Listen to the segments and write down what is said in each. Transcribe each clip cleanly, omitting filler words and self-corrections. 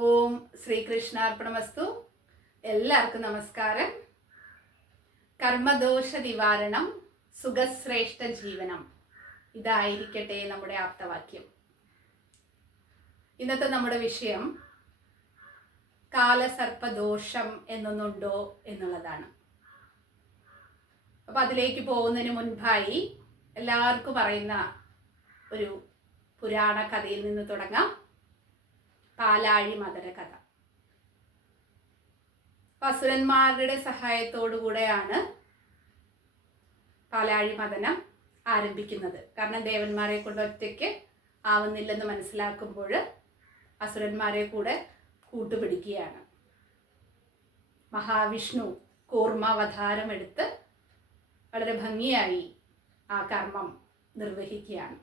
ഓം ശ്രീകൃഷ്ണാർപ്പണമസ്തു. എല്ലാവർക്കും നമസ്കാരം. കർമ്മദോഷ നിവാരണം, സുഖശ്രേഷ്ഠ ജീവനം, ഇതായിരിക്കട്ടെ നമ്മുടെ ആപ്തവാക്യം. ഇന്നത്തെ നമ്മുടെ വിഷയം കാലസർപ്പദോഷം എന്നൊന്നുണ്ടോ എന്നുള്ളതാണ്. അപ്പൊ അതിലേക്ക് പോകുന്നതിന് മുൻപായി എല്ലാവർക്കും പറയുന്ന ഒരു പുരാണ കഥയിൽ നിന്ന് തുടങ്ങാം. പാലാഴി മദന കഥ. അസുരന്മാരുടെ സഹായത്തോടു കൂടെയാണ് പാലാഴി മദനം ആരംഭിക്കുന്നത്. കാരണം ദേവന്മാരെ കൊണ്ട് ഒറ്റയ്ക്ക് ആവുന്നില്ലെന്ന് മനസ്സിലാക്കുമ്പോൾ അസുരന്മാരെ കൂടെ കൂട്ടുപിടിക്കുകയാണ്. മഹാവിഷ്ണു കൂർമാവതാരമെടുത്ത് വളരെ ഭംഗിയായി ആ കർമ്മം നിർവഹിക്കുകയാണ്.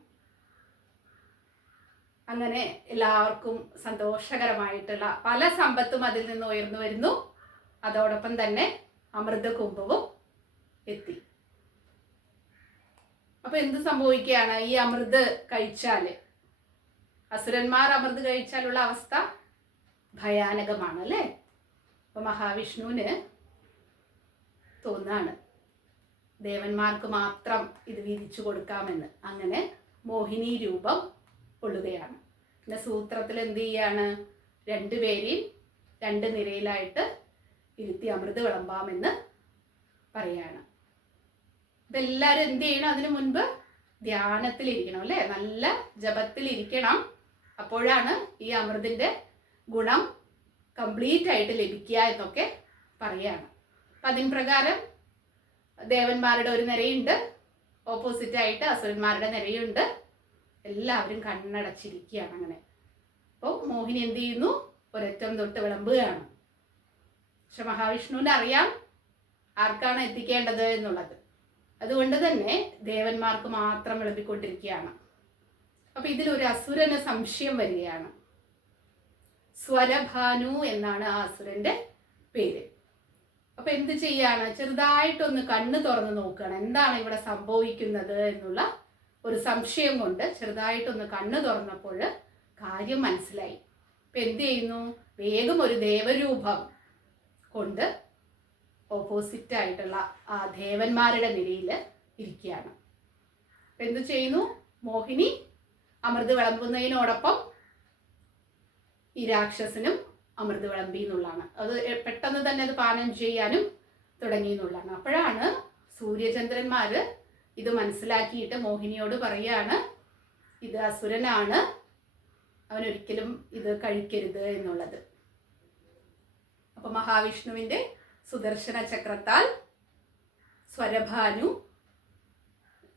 അങ്ങനെ എല്ലാവർക്കും സന്തോഷകരമായിട്ടുള്ള പല സമ്പത്തും അതിൽ നിന്ന് ഉയർന്നു വരുന്നു. അതോടൊപ്പം തന്നെ അമൃതകുംഭവും എത്തി. അപ്പൊ എന്ത് സംഭവിക്കുകയാണ്? ഈ അമൃത് കഴിച്ചാല്, അസുരന്മാർ അമൃത് കഴിച്ചാലുള്ള അവസ്ഥ ഭയാനകമാണ് അല്ലേ? അപ്പൊ മഹാവിഷ്ണുവിന് തോന്നാണ് ദേവന്മാർക്ക് മാത്രം ഇത് വീതിച്ചു കൊടുക്കാമെന്ന്. അങ്ങനെ മോഹിനി രൂപം കൊള്ളുകയാണ്. പിന്നെ സൂത്രത്തിൽ എന്ത് ചെയ്യാണ്? രണ്ടുപേരെയും രണ്ട് നിരയിലായിട്ട് ഇരുത്തി അമൃത് വിളമ്പാമെന്ന് പറയാണ്. ഇപ്പം എല്ലാവരും എന്ത് ചെയ്യണം? അതിനു മുൻപ് ധ്യാനത്തിലിരിക്കണം അല്ലേ? നല്ല ജപത്തിലിരിക്കണം. അപ്പോഴാണ് ഈ അമൃതിൻ്റെ ഗുണം കംപ്ലീറ്റ് ആയിട്ട് ലഭിക്കുക എന്നൊക്കെ പറയാണ്. അപ്പം അതിന് പ്രകാരം ദേവന്മാരുടെ ഒരു നിരയുണ്ട്, ഓപ്പോസിറ്റായിട്ട് അസുരന്മാരുടെ നിരയുണ്ട്. എല്ലാവരും കണ്ണടച്ചിരിക്കുകയാണ്. അങ്ങനെ അപ്പോൾ മോഹിനി എന്ത് ചെയ്യുന്നു? ഒരറ്റം തൊട്ട് വിളമ്പുകയാണ്. പക്ഷെ മഹാവിഷ്ണുവിന് അറിയാം ആർക്കാണ് എത്തിക്കേണ്ടത് എന്നുള്ളത്. അതുകൊണ്ട് തന്നെ ദേവന്മാർക്ക് മാത്രം വിളമ്പിക്കൊണ്ടിരിക്കുകയാണ്. അപ്പൊ ഇതിലൊരു അസുരന് സംശയം വരികയാണ്. സ്വരഭാനു എന്നാണ് ആ അസുരന്റെ പേര്. അപ്പൊ എന്ത് ചെയ്യാണ്? ചെറുതായിട്ടൊന്ന് കണ്ണ് തുറന്ന് നോക്കുകയാണ്, എന്താണ് ഇവിടെ സംഭവിക്കുന്നത് എന്നുള്ള ഒരു സംശയം കൊണ്ട് ചെറുതായിട്ടൊന്ന് കണ്ണ് തുറന്നപ്പോൾ കാര്യം മനസ്സിലായി. ഇപ്പം എന്ത് ചെയ്യുന്നു? വേഗം ഒരു ദേവരൂപം കൊണ്ട് ഓപ്പോസിറ്റ് ആയിട്ടുള്ള ആ ദേവന്മാരുടെ നിരയിൽ ഇരിക്കുകയാണ്. അപ്പം എന്ത് ചെയ്യുന്നു? മോഹിനി അമൃത് വിളമ്പുന്നതിനോടൊപ്പം ഈ രാക്ഷസനും അമൃത് വിളമ്പി എന്നുള്ളതാണ്. അത് പെട്ടെന്ന് തന്നെ അത് പാനം ചെയ്യാനും തുടങ്ങി എന്നുള്ളതാണ്. അപ്പോഴാണ് സൂര്യചന്ദ്രന്മാർ ഇത് മനസ്സിലാക്കിയിട്ട് മോഹിനിയോട് പറയാണ്, ഇത് അസുരനാണ്, അവനൊരിക്കലും ഇത് കഴിക്കരുത് എന്നുള്ളത്. അപ്പൊ മഹാവിഷ്ണുവിന്റെ സുദർശന ചക്രത്താൽ സ്വരഭാനു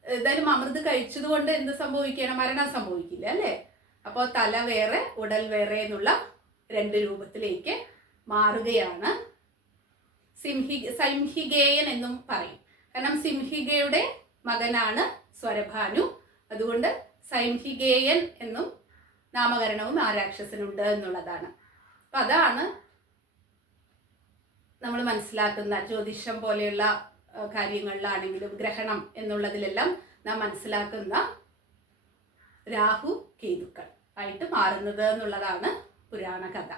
എന്തായാലും അമൃത് കഴിച്ചതുകൊണ്ട് എന്ത് സംഭവിക്കണം? മരണം സംഭവിക്കില്ല അല്ലേ? അപ്പോൾ തല വേറെ ഉടൽ വേറെ എന്നുള്ള രണ്ട് രൂപത്തിലേക്ക് മാറുകയാണ്. സംഹികേയൻ എന്നും പറയും. കാരണം സിംഹികയുടെ മകനാണ് സ്വരഭാനു. അതുകൊണ്ട് സംഹികേയൻ എന്നും നാമകരണവും ആ രാക്ഷസനുണ്ട് എന്നുള്ളതാണ്. അപ്പം അതാണ് നമ്മൾ മനസ്സിലാക്കുന്ന ജ്യോതിഷം പോലെയുള്ള കാര്യങ്ങളിലാണെങ്കിലും ഗ്രഹണം എന്നുള്ളതിലെല്ലാം നാം മനസ്സിലാക്കുന്ന രാഹു കേതുക്കൾ ആയിട്ട് മാറുന്നത് എന്നുള്ളതാണ് പുരാണ കഥ.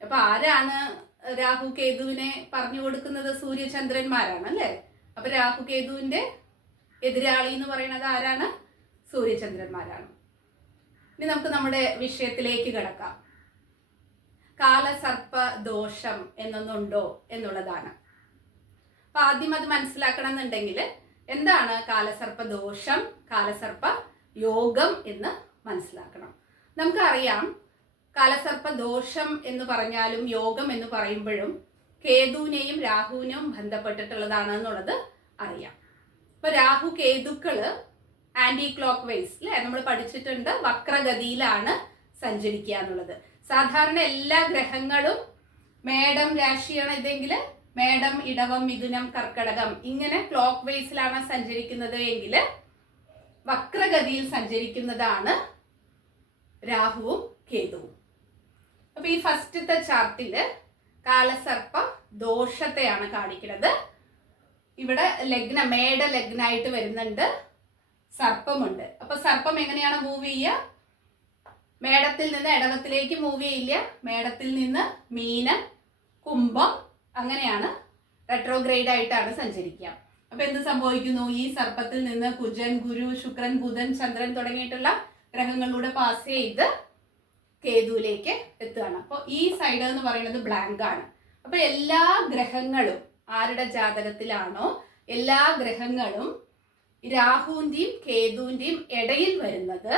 അപ്പൊ ആരാണ് രാഹു കേതുവിനെ പറഞ്ഞു കൊടുക്കുന്നത്? സൂര്യചന്ദ്രന്മാരാണ് അല്ലേ? അപ്പൊ രാഹു കേതുവിന്റെ എതിരാളി എന്ന് പറയുന്നത് ആരാണ്? സൂര്യചന്ദ്രന്മാരാണ്. ഇനി നമുക്ക് നമ്മുടെ വിഷയത്തിലേക്ക് കിടക്കാം. കാലസർപ്പ ദോഷം എന്നൊന്നുണ്ടോ എന്നുള്ളതാണ്. അപ്പൊ ആദ്യം അത് മനസ്സിലാക്കണം എന്നുണ്ടെങ്കിൽ എന്താണ് കാലസർപ്പ ദോഷം, കാലസർപ്പ യോഗം എന്ന് മനസ്സിലാക്കണം. നമുക്കറിയാം കാലസർപ്പ ദോഷം എന്ന് പറഞ്ഞാലും യോഗം എന്ന് പറയുമ്പോഴും കേതുവിനെയും രാഹുവിനെയും ബന്ധപ്പെട്ടിട്ടുള്ളതാണ് എന്നുള്ളത് അറിയാം. ഇപ്പൊ രാഹു കേതുക്കള് ആന്റി ക്ലോക്ക് വൈസ് അല്ലെ, നമ്മൾ പഠിച്ചിട്ടുണ്ട്, വക്രഗതിയിലാണ് സഞ്ചരിക്കുക എന്നുള്ളത്. സാധാരണ എല്ലാ ഗ്രഹങ്ങളും മേടം രാശിയാണ് ഇതെങ്കിൽ മേടം, ഇടവം, മിഥുനം, കർക്കടകം ഇങ്ങനെ ക്ലോക്ക് വൈസിലാണ് സഞ്ചരിക്കുന്നത് എങ്കിൽ വക്രഗതിയിൽ സഞ്ചരിക്കുന്നതാണ് രാഹുവും കേതുവും. അപ്പൊ ഈ ഫസ്റ്റത്തെ ചാർട്ടില് കാലസർപ്പ ദോഷത്തെയാണ് കാണിക്കുന്നത്. ഇവിടെ ലഗ്ന മേട ലഗ്നായിട്ട് വരുന്നുണ്ട്, സർപ്പമുണ്ട്. അപ്പൊ സർപ്പം എങ്ങനെയാണ് മൂവ് ചെയ്യുക? മേടത്തിൽ നിന്ന് ഇടവത്തിലേക്ക് മൂവ് ചെയ്യില്ല, മേടത്തിൽ നിന്ന് മീനം, കുംഭം, അങ്ങനെയാണ് റെട്രോഗ്രേഡ് ആയിട്ടാണ് സഞ്ചരിക്കുക. അപ്പൊ എന്ത് സംഭവിക്കുന്നു? ഈ സർപ്പത്തിൽ നിന്ന് കുജൻ, ഗുരു, ശുക്രൻ, ബുധൻ, ചന്ദ്രൻ തുടങ്ങിയിട്ടുള്ള ഗ്രഹങ്ങളിലൂടെ പാസ് ചെയ്ത് കേതുവിലേക്ക് എത്തുകയാണ്. അപ്പോൾ ഈ സൈഡ് എന്ന് പറയുന്നത് ബ്ലാങ്ക് ആണ്. അപ്പൊ എല്ലാ ഗ്രഹങ്ങളും ആരുടെ ജാതകത്തിലാണോ എല്ലാ ഗ്രഹങ്ങളും രാഹുവിന്റെയും കേതുവിന്റെയും ഇടയിൽ വരുന്നത്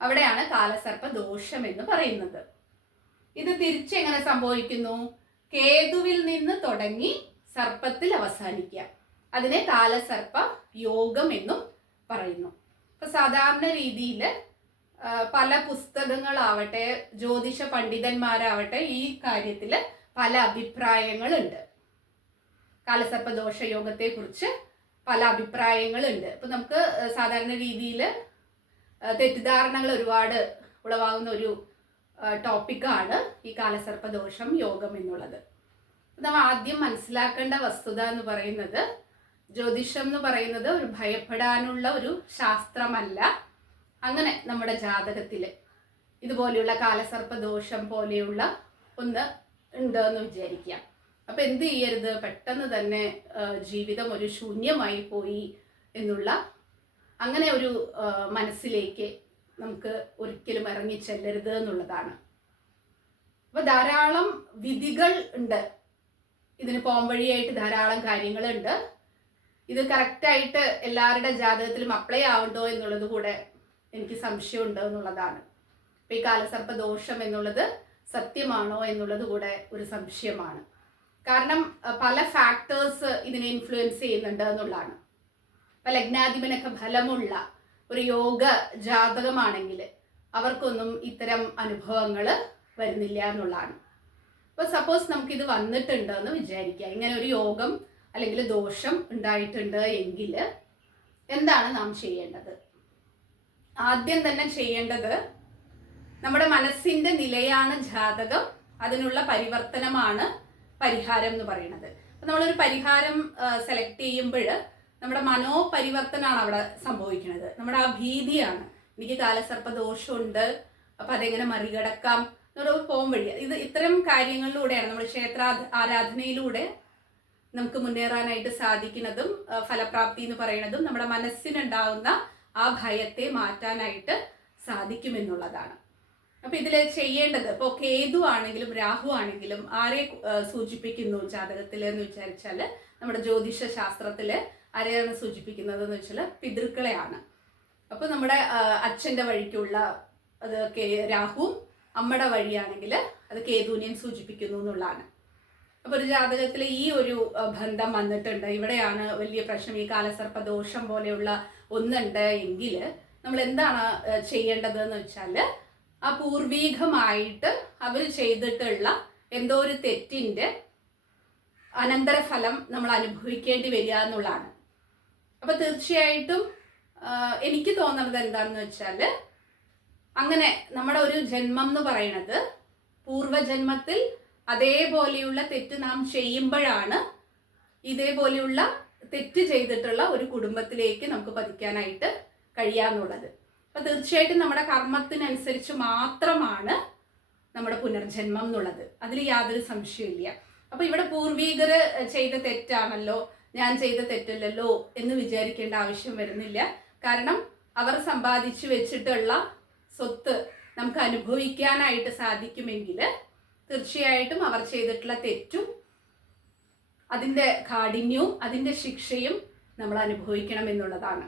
അവിടെയാണ് കാലസർപ്പ ദോഷം എന്ന് പറയുന്നത്. ഇത് തിരിച്ചെങ്ങനെ സംഭവിക്കുന്നു? കേതുവിൽ നിന്ന് തുടങ്ങി സർപ്പത്തിൽ അവസാനിക്കുക. അതിനെ കാലസർപ്പ യോഗം എന്നും പറയുന്നു. ഇപ്പൊ സാധാരണ രീതിയിൽ പല പുസ്തകങ്ങളാവട്ടെ, ജ്യോതിഷ പണ്ഡിതന്മാരാവട്ടെ ഈ കാര്യത്തിൽ പല അഭിപ്രായങ്ങളുണ്ട്. കാലസർപ്പ ദോഷയോഗത്തെ കുറിച്ച് പല അഭിപ്രായങ്ങളുണ്ട്. ഇപ്പൊ നമുക്ക് സാധാരണ രീതിയിൽ തെറ്റിദ്ധാരണകൾ ഒരുപാട് ഉളവാകുന്ന ഒരു ടോപ്പിക്കാണ് ഈ കാലസർപ്പ ദോഷം യോഗം എന്നുള്ളത്. നമ്മൾ ആദ്യം മനസ്സിലാക്കേണ്ട വസ്തുത എന്ന് പറയുന്നത്, ജ്യോതിഷം എന്ന് പറയുന്നത് ഒരു ഭയപ്പെടാനുള്ള ഒരു ശാസ്ത്രമല്ല. അങ്ങനെ നമ്മുടെ ജാതകത്തിൽ ഇതുപോലെയുള്ള കാലസർപ്പ ദോഷം പോലെയുള്ള ഒന്ന് ഉണ്ട് എന്ന് വിചാരിക്കുക. അപ്പൊ എന്ത് ചെയ്യരുത്, പെട്ടെന്ന് തന്നെ ജീവിതം ഒരു ശൂന്യമായി പോയി എന്നുള്ള അങ്ങനെ ഒരു മനസ്സിലേക്ക് നമുക്ക് ഒരിക്കലും ഇറങ്ങിച്ചെല്ലരുത് എന്നുള്ളതാണ്. അപ്പൊ ധാരാളം വിധികൾ ഉണ്ട്, ഇതിന് പോംവഴിയായിട്ട് ധാരാളം കാര്യങ്ങളുണ്ട്. ഇത് കറക്റ്റായിട്ട് എല്ലാവരുടെ ജാതകത്തിലും അപ്ലൈ ആവുണ്ടോ എന്നുള്ളത് കൂടെ എനിക്ക് സംശയമുണ്ട് എന്നുള്ളതാണ്. അപ്പൊ ഈ കാലസർപ്പ ദോഷം എന്നുള്ളത് സത്യമാണോ എന്നുള്ളത് കൂടെ ഒരു സംശയമാണ്. കാരണം പല ഫാക്ടേഴ്സ് ഇതിനെ ഇൻഫ്ലുവൻസ് ചെയ്യുന്നുണ്ട് എന്നുള്ളതാണ്. ഇപ്പൊ ലഗ്നാധിപനൊക്കെ ഫലമുള്ള ഒരു യോഗ ജാതകമാണെങ്കിൽ അവർക്കൊന്നും ഇത്തരം അനുഭവങ്ങൾ വരുന്നില്ല എന്നുള്ളതാണ്. ഇപ്പൊ സപ്പോസ് നമുക്കിത് വന്നിട്ടുണ്ട് എന്ന് വിചാരിക്കുക, ഇങ്ങനെ ഒരു യോഗം അല്ലെങ്കിൽ ദോഷം ഉണ്ടായിട്ടുണ്ട് എങ്കിൽ എന്താണ് നാം ചെയ്യേണ്ടത്? ആദ്യം തന്നെ ചെയ്യേണ്ടത്, നമ്മുടെ മനസ്സിന്റെ നിലയാണ് ജാതകം, അതിനുള്ള പരിവർത്തനമാണ് പരിഹാരം എന്ന് പറയുന്നത്. അപ്പൊ നമ്മളൊരു പരിഹാരം സെലക്ട് ചെയ്യുമ്പോൾ നമ്മുടെ മനോപരിവർത്തനമാണ് അവിടെ സംഭവിക്കുന്നത്. നമ്മുടെ ആ ഭീതിയാണ്, എനിക്ക് കാലസർപ്പ ദോഷമുണ്ട്, അപ്പൊ അതെങ്ങനെ മറികടക്കാം എന്നൊരു പോംവഴി. ഇത്തരം കാര്യങ്ങളിലൂടെയാണ്, നമ്മൾ ക്ഷേത്ര ആരാധനയിലൂടെ നമുക്ക് മുന്നേറാനായിട്ട് സാധിക്കുന്നതും ഫലപ്രാപ്തി എന്ന് പറയുന്നതും നമ്മുടെ മനസ്സിനുണ്ടാവുന്ന ആ ഭയത്തെ മാറ്റാനായിട്ട് സാധിക്കുമെന്നുള്ളതാണ്. അപ്പൊ ഇതിൽ ചെയ്യേണ്ടത്, ഇപ്പോൾ കേതു ആണെങ്കിലും രാഹു ആണെങ്കിലും ആരെ സൂചിപ്പിക്കുന്നു ജാതകത്തിൽ എന്ന് വിചാരിച്ചാൽ, നമ്മുടെ ജ്യോതിഷ ശാസ്ത്രത്തില് ആരെയാണ് സൂചിപ്പിക്കുന്നത് എന്ന് വെച്ചാൽ പിതൃക്കളെയാണ്. അപ്പൊ നമ്മുടെ അച്ഛന്റെ വഴിക്കുള്ള അത് രാഹുവും, അമ്മയുടെ വഴിയാണെങ്കിൽ അത് കേതുവിനെയും സൂചിപ്പിക്കുന്നു എന്നുള്ളതാണ്. അപ്പൊ ഒരു ജാതകത്തിൽ ഈ ഒരു ബന്ധം വന്നിട്ടുണ്ട്, ഇവിടെയാണ് വലിയ പ്രശ്നം, ഈ കാലസർപ്പ ദോഷം പോലെയുള്ള ഒന്നുണ്ട് എങ്കിൽ നമ്മൾ എന്താണ് ചെയ്യേണ്ടത് എന്ന് വെച്ചാൽ, ആ പൂർവീകമായിട്ട് അവർ ചെയ്തിട്ടുള്ള എന്തോ ഒരു തെറ്റിന്റെ അനന്തരഫലം നമ്മൾ അനുഭവിക്കേണ്ടി വരിക എന്നുള്ളതാണ്. അപ്പൊ തീർച്ചയായിട്ടും എനിക്ക് തോന്നുന്നത് എന്താണെന്ന് വെച്ചാൽ, അങ്ങനെ നമ്മുടെ ഒരു ജന്മം എന്ന് പറയുന്നത് പൂർവജന്മത്തിൽ അതേപോലെയുള്ള തെറ്റ് നാം ചെയ്യുമ്പോഴാണ് ഇതേപോലെയുള്ള തെറ്റ് ചെയ്തിട്ടുള്ള ഒരു കുടുംബത്തിലേക്ക് നമുക്ക് പതിക്കാനായിട്ട് കഴിയാന്നുള്ളത്. അപ്പൊ തീർച്ചയായിട്ടും നമ്മുടെ കർമ്മത്തിനനുസരിച്ച് മാത്രമാണ് നമ്മുടെ പുനർജന്മം എന്നുള്ളത്, അതിൽ യാതൊരു സംശയമില്ല. അപ്പൊ ഇവിടെ പൂർവീകർ ചെയ്ത തെറ്റാണല്ലോ, ഞാൻ ചെയ്ത തെറ്റല്ലല്ലോ എന്ന് വിചാരിക്കേണ്ട ആവശ്യം വരുന്നില്ല. കാരണം അവർ സമ്പാദിച്ചു വെച്ചിട്ടുള്ള സ്വത്ത് നമുക്ക് അനുഭവിക്കാനായിട്ട് സാധിക്കുമെങ്കിൽ തീർച്ചയായിട്ടും അവർ ചെയ്തിട്ടുള്ള തെറ്റും അതിൻ്റെ കാഠിന്യവും അതിൻ്റെ ശിക്ഷയും നമ്മൾ അനുഭവിക്കണം എന്നുള്ളതാണ്.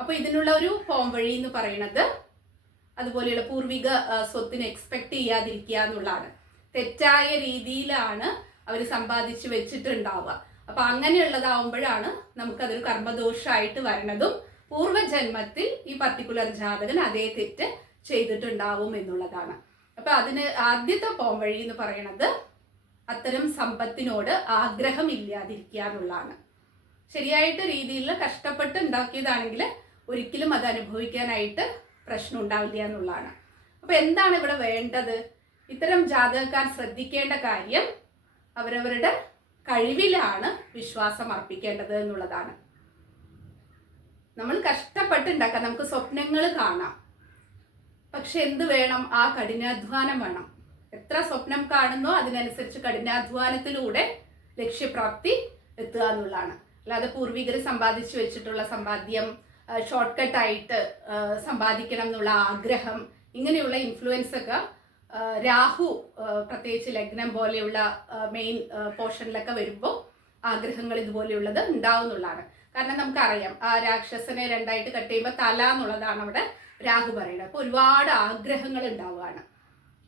അപ്പോൾ ഇതിനുള്ള ഒരു പോംവഴി എന്ന് പറയുന്നത് അതുപോലെയുള്ള പൂർവിക സ്വത്തിന് എക്സ്പെക്ട് ചെയ്യാതിരിക്കുക എന്നുള്ളതാണ്. തെറ്റായ രീതിയിലാണ് അവർ സമ്പാദിച്ചു വെച്ചിട്ടുണ്ടാവുക. അപ്പം അങ്ങനെയുള്ളതാവുമ്പോഴാണ് നമുക്കതൊരു കർമ്മദോഷമായിട്ട് വരണതും പൂർവ്വജന്മത്തിൽ ഈ പർട്ടിക്കുലർ ജാതകൻ അതേ തെറ്റ് ചെയ്തിട്ടുണ്ടാവും എന്നുള്ളതാണ്. അപ്പം അതിന് ആദ്യത്തെ പോംവഴി എന്ന് പറയുന്നത് അത്തരം സമ്പത്തിനോട് ആഗ്രഹം ഇല്ലാതിരിക്കുക എന്നുള്ളതാണ്. ശരിയായിട്ട് രീതിയിൽ കഷ്ടപ്പെട്ട് ഉണ്ടാക്കിയതാണെങ്കിൽ ഒരിക്കലും അത് അനുഭവിക്കാനായിട്ട് പ്രശ്നം ഉണ്ടാവില്ല എന്നുള്ളതാണ്. അപ്പോൾ എന്താണ് ഇവിടെ വേണ്ടത്? ഇത്തരം ജാതകക്കാർ ശ്രദ്ധിക്കേണ്ട കാര്യം അവരവരുടെ കഴിവിലാണ് വിശ്വാസം അർപ്പിക്കേണ്ടത് എന്നുള്ളതാണ്. നമ്മൾ കഷ്ടപ്പെട്ടുണ്ടാക്കാം, നമുക്ക് സ്വപ്നങ്ങൾ കാണാം, പക്ഷെ എന്ത് വേണം? ആ കഠിനാധ്വാനം വേണം. എത്ര സ്വപ്നം കാണുന്നോ അതിനനുസരിച്ച് കഠിനാധ്വാനത്തിലൂടെ ലക്ഷ്യപ്രാപ്തി എത്തുക എന്നുള്ളതാണ്. അല്ലാതെ പൂർവികർ സമ്പാദിച്ചു വെച്ചിട്ടുള്ള സമ്പാദ്യം ഷോർട്ട് കട്ടായിട്ട് സമ്പാദിക്കണം എന്നുള്ള ആഗ്രഹം, ഇങ്ങനെയുള്ള ഇൻഫ്ലുവൻസ് ഒക്കെ രാഹു പ്രത്യേകിച്ച് ലഗ്നം പോലെയുള്ള മെയിൻ പോർഷനിലൊക്കെ വരുമ്പോൾ ആഗ്രഹങ്ങൾ ഇതുപോലെയുള്ളത് ഉണ്ടാവുന്നുള്ളതാണ്. കാരണം നമുക്കറിയാം ആ രാക്ഷസനെ രണ്ടായിട്ട് കട്ട് ചെയ്യുമ്പോൾ തല എന്നുള്ളതാണ് അവിടെ രാഹു പറയുന്നത്. അപ്പോൾ ഒരുപാട് ആഗ്രഹങ്ങൾ ഉണ്ടാവുകയാണ്.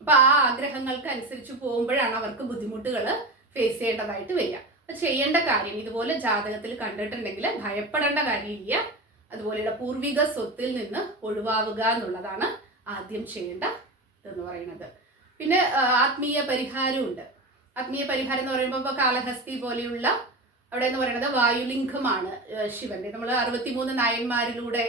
അപ്പോൾ ആ ആഗ്രഹങ്ങൾക്ക് അനുസരിച്ച് പോകുമ്പോഴാണ് അവർക്ക് ബുദ്ധിമുട്ടുകൾ ഫേസ് ചെയ്യേണ്ടതായിട്ട് വരിക. അപ്പോൾ ചെയ്യേണ്ട കാര്യം ഇതുപോലെ ജാതകത്തിൽ കണ്ടിട്ടുണ്ടെങ്കിൽ ഭയപ്പെടേണ്ട കാര്യമില്ല. അതുപോലെയുള്ള പൂർവിക സ്വത്തിൽ നിന്ന് ഒഴിവാവുക എന്നുള്ളതാണ് ആദ്യം ചെയ്യേണ്ട എന്ന് പറയുന്നത്. പിന്നെ ആത്മീയ പരിഹാരമുണ്ട്. ആത്മീയ പരിഹാരം എന്ന് പറയുമ്പോൾ ഇപ്പോൾ കാളഹസ്തി പോലെയുള്ള അവിടെ എന്ന് പറയുന്നത് വായുലിംഗമാണ് ശിവന്റെ. നമ്മൾ 63 നായന്മാരിലൂടെ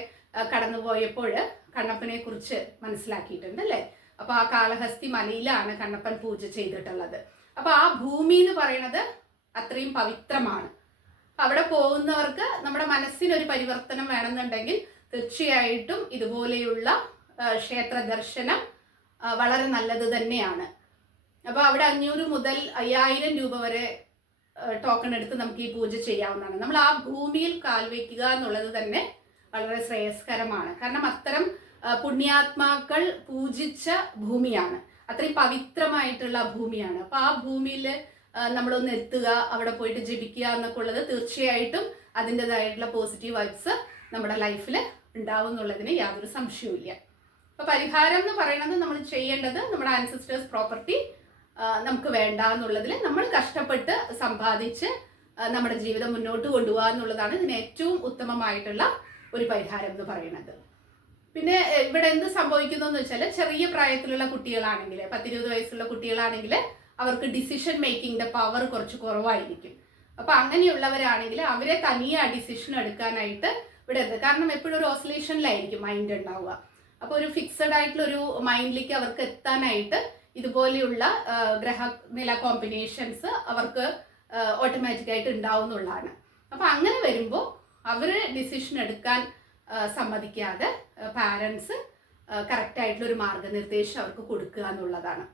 കടന്നുപോയപ്പോൾ കണ്ണപ്പനെ കുറിച്ച് മനസ്സിലാക്കിയിട്ടുണ്ട് അല്ലേ. അപ്പൊ ആ കാളഹസ്തി മലയിലാണ് കണ്ണപ്പൻ പൂജ ചെയ്തിട്ടുള്ളത്. അപ്പൊ ആ ഭൂമി എന്ന് പറയുന്നത് അത്രയും പവിത്രമാണ്. അവിടെ പോകുന്നവർക്ക് നമ്മുടെ മനസ്സിനൊരു പരിവർത്തനം വേണമെന്നുണ്ടെങ്കിൽ തീർച്ചയായിട്ടും ഇതുപോലെയുള്ള ക്ഷേത്ര ദർശനം വളരെ നല്ലത് തന്നെയാണ്. അപ്പോൾ അവിടെ 500 മുതൽ 5000 രൂപ വരെ ടോക്കൺ എടുത്ത് നമുക്ക് ഈ പൂജ ചെയ്യാവുന്നതാണ്. നമ്മൾ ആ ഭൂമിയിൽ കാൽ വയ്ക്കുക എന്നുള്ളത് തന്നെ വളരെ ശ്രേയസ്കരമാണ്. കാരണം അത്തരം പുണ്യാത്മാക്കൾ പൂജിച്ച ഭൂമിയാണ്, അത്രയും പവിത്രമായിട്ടുള്ള ഭൂമിയാണ്. അപ്പോൾ ആ ഭൂമിയിൽ നമ്മളൊന്ന് എത്തുക, അവിടെ പോയിട്ട് ജപിക്കുക എന്നൊക്കെ ഉള്ളത് തീർച്ചയായിട്ടും അതിൻ്റെതായിട്ടുള്ള പോസിറ്റീവ് വൈബ്സ് നമ്മുടെ ലൈഫിൽ ഉണ്ടാവും എന്നുള്ളതിന് യാതൊരു സംശയവുമില്ല. അപ്പോൾ പരിഹാരം എന്ന് പറയുന്നത് നമ്മൾ ചെയ്യേണ്ടത് നമ്മുടെ ആൻസിസ്റ്റേഴ്സ് പ്രോപ്പർട്ടി നമുക്ക് വേണ്ട എന്നുള്ളതിൽ നമ്മൾ കഷ്ടപ്പെട്ട് സമ്പാദിച്ച് നമ്മുടെ ജീവിതം മുന്നോട്ട് കൊണ്ടുപോകുക എന്നുള്ളതാണ് ഇതിന് ഏറ്റവും ഉത്തമമായിട്ടുള്ള ഒരു പരിഹാരം എന്ന് പറയുന്നത്. പിന്നെ ഇവിടെ എന്ത് സംഭവിക്കുന്നു എന്ന് വെച്ചാൽ ചെറിയ പ്രായത്തിലുള്ള കുട്ടികളാണെങ്കിൽ 10-20 വയസ്സുള്ള കുട്ടികളാണെങ്കിൽ അവർക്ക് ഡിസിഷൻ മേക്കിങ്ങിന്റെ പവർ കുറച്ച് കുറവായിരിക്കും. അപ്പൊ അങ്ങനെയുള്ളവരാണെങ്കിൽ അവരെ തനിയെ ആ ഡിസിഷൻ എടുക്കാനായിട്ട് വിടരുത്. കാരണം എപ്പോഴും ഒരു ഓസിലേഷനിലായിരിക്കും മൈൻഡ് ഉണ്ടാവുക. അപ്പോൾ ഒരു ഫിക്സഡ് ആയിട്ടുള്ള ഒരു മൈൻഡിലേക്ക് അവർക്ക് എത്താനായിട്ട് ഇതുപോലെയുള്ള ഗ്രഹനില കോമ്പിനേഷൻസ് അവർക്ക് ഓട്ടോമാറ്റിക്കായിട്ട് ഉണ്ടാവുന്നുള്ളതാണ്. അപ്പോൾ അങ്ങനെ വരുമ്പോൾ അവർ ഡിസിഷൻ എടുക്കാൻ സമ്മതിക്കാതെ പാരൻസ് കറക്റ്റായിട്ടുള്ളൊരു മാർഗനിർദ്ദേശം അവർക്ക് കൊടുക്കുക എന്നുള്ളതാണ്.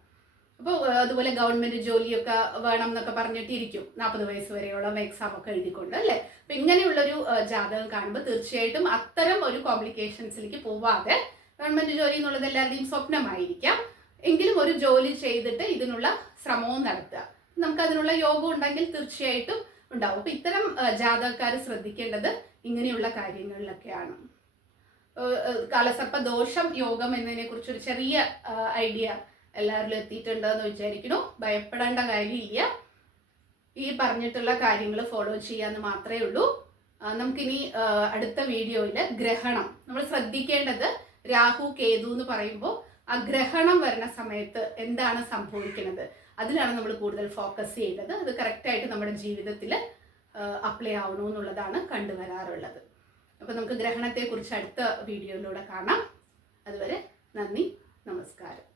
അപ്പോൾ അതുപോലെ ഗവൺമെൻറ് ജോലിയൊക്കെ വേണം എന്നൊക്കെ പറഞ്ഞിട്ടിരിക്കും 40 വയസ്സ് വരെയോളം എക്സാം ഒക്കെ എഴുതിക്കൊണ്ട് അല്ലേ. അപ്പം ഇങ്ങനെയുള്ളൊരു ജാതകം കാണുമ്പോൾ തീർച്ചയായിട്ടും അത്തരം ഒരു കോംപ്ലിക്കേഷൻസിലേക്ക് പോവാതെ, ഗവൺമെൻറ് ജോലി എന്നുള്ളത് എല്ലാവരുടെയും സ്വപ്നമായിരിക്കാം, എങ്കിലും ഒരു ജോലി ചെയ്തിട്ട് ഇതിനുള്ള ശ്രമവും നടത്തുക. നമുക്കതിനുള്ള യോഗം ഉണ്ടെങ്കിൽ തീർച്ചയായിട്ടും ഉണ്ടാവും. അപ്പം ഇത്തരം ജാതകക്കാർ ശ്രദ്ധിക്കേണ്ടത് ഇങ്ങനെയുള്ള കാര്യങ്ങളിലൊക്കെയാണ്. കാലസർപ്പ ദോഷം യോഗം എന്നതിനെ കുറിച്ചൊരു ചെറിയ ഐഡിയ എല്ലാവരിലും എത്തിയിട്ടുണ്ടെന്ന് വിചാരിക്കുന്നു. ഭയപ്പെടേണ്ട കാര്യമില്ല. ഈ പറഞ്ഞിട്ടുള്ള കാര്യങ്ങൾ ഫോളോ ചെയ്യാന്ന് മാത്രമേ ഉള്ളൂ. നമുക്കിനി അടുത്ത വീഡിയോയിൽ ഗ്രഹണം നമ്മൾ ശ്രദ്ധിക്കേണ്ടത്, രാഹു കേതു എന്ന് പറയുമ്പോൾ ആ ഗ്രഹണം വരുന്ന സമയത്ത് എന്താണ് സംഭവിക്കുന്നത് അതിലാണ് നമ്മൾ കൂടുതൽ ഫോക്കസ് ചെയ്തത്. അത് കറക്റ്റായിട്ട് നമ്മുടെ ജീവിതത്തിൽ അപ്ലൈ ആവണമെന്നുള്ളതാണ് കണ്ടുവരാറുള്ളത്. അപ്പോൾ നമുക്ക് ഗ്രഹണത്തെക്കുറിച്ച് അടുത്ത വീഡിയോയിലൂടെ കാണാം. അതുവരെ നന്ദി, നമസ്കാരം.